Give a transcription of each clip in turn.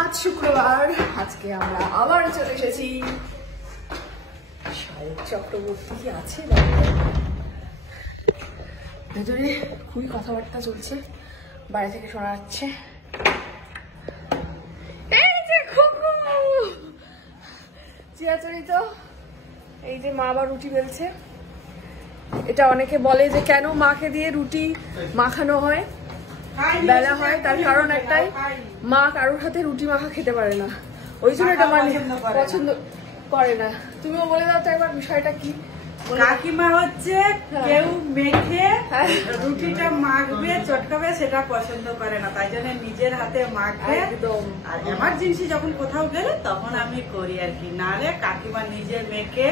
আজ শুক্রবার, আজকে আমরা আবার চলে এসেছি। শারদ চক্রবর্তী কি আছে ভেতরে, খুবই কথাবার্তা চলছে, বাইরে থেকে শোনা যাচ্ছে। এই যে খুকু চিরাচরিত, এই যে মা আবার রুটি বেলছে। এটা অনেকে বলে যে কেন মাকে দিয়ে রুটি মাখানো হয়, বেলা হয়, তার কারণ একটাই, মা কারোর হাতে রুটি মাখা খেতে পারে না, ওই জন্য এটা মানে পছন্দ করে না। তুমিও বলে দাও তো একবার বিষয়টা কি। কাকিমা হচ্ছে কেউ মেখে রুটিটা মাখবে চটকাবে সেটা পছন্দ করে না, তাই জন্য নিজের হাতে মাখে। একদম। আর এমার্জেন্সি যখন কোথাও গেলে তখন আমি করি আর কি, নাহলে কাকিমা নিজে মেখে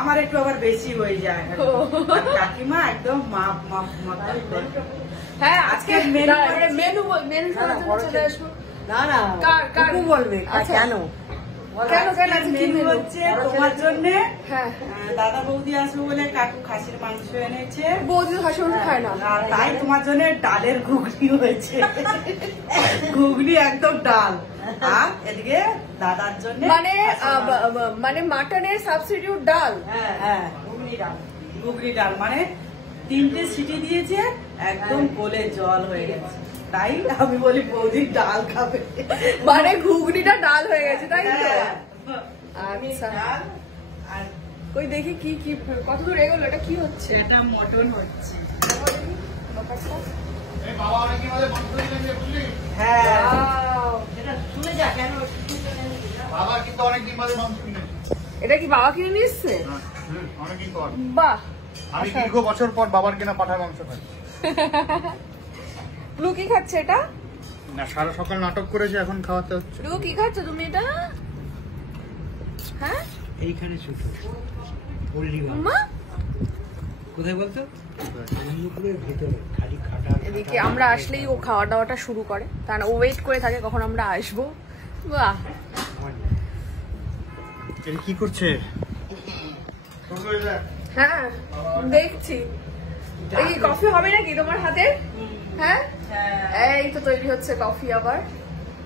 আমার একটু আবার বেশি হয়ে যায়। কাকিমা একদম মাপ মাপ মাপ করে। হ্যাঁ, আজকে মেনু চলে আসবো। না না কার বলবে কেন মেনু হচ্ছে তোমার জন্য। হ্যাঁ, দাদা বৌদি আসবে বলে কাকু খাসির মাংস এনেছে, বৌদি খাসি মাংস খায় না, তাই তোমার জন্য ডালের ঘুগনি হয়েছে। ঘুগনি একদম ডাল। আর এদিকে দাদার জন্য মানে মাটনের সাবস্টিটিউট ডাল। হ্যাঁ ঘুগনি ডাল মানে 3টে সিটি দিয়েছে, একদম গলে জল হয়ে গেছে, তাই আমি বলি বৌদি ডাল খাবে, মানে ঘুগনিটা ডাল হয়ে গেছে, তাই তো? আচ্ছা, আর কই দেখি কি কি কত দূর এগোলো, এটা কি হচ্ছে? এটা মটন হচ্ছে। হ্যাঁ এটা কি বাবা কিনে নিয়ে এসছে? বাহ, আমি দীর্ঘ বছর পর বাবার কেনা পাঠার মাংস খাই। লু কি খাচ্ছে এটা? না, সারা সকাল নাটক করেছে, এখন খাওয়াতে হচ্ছে। লু কি খাচ্ছ তুমি এটা? হ্যাঁ, এইখানে ছোট মা কোথায় বলতো মুখের ভিতরে খালি খাটা। এদিকে আমরা আসলেই ও খাওয়া দাওয়াটা শুরু করে, তা না ও ওয়েট করে থাকে কখন আমরা আসবো। বাহ, কি করছে? হ্যাঁ দেখছি। এই কফি হবে নাকি তোমার হাতে? হ্যাঁ, এই তো তৈরি হচ্ছে কফি। আবার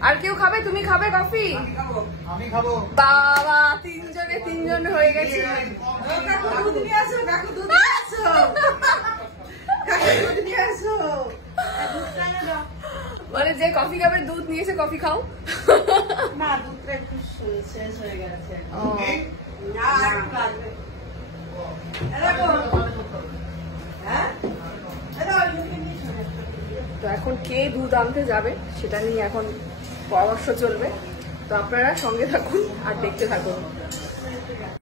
আর কেউ খাবে? তুমি খাবে কফি? আমি খাবো। বাবা, তিনজন হয়ে গেছে। মানে যে কফি খাবে দুধ নিয়েছে, কফি খাও। না, দুধটা একটু শেষ হয়ে গেছে। তো এখন কে দুধ আনতে যাবে সেটা নিয়ে এখন পরামর্শ চলবে, তো আপনারা সঙ্গে থাকুন আর দেখতে থাকুন।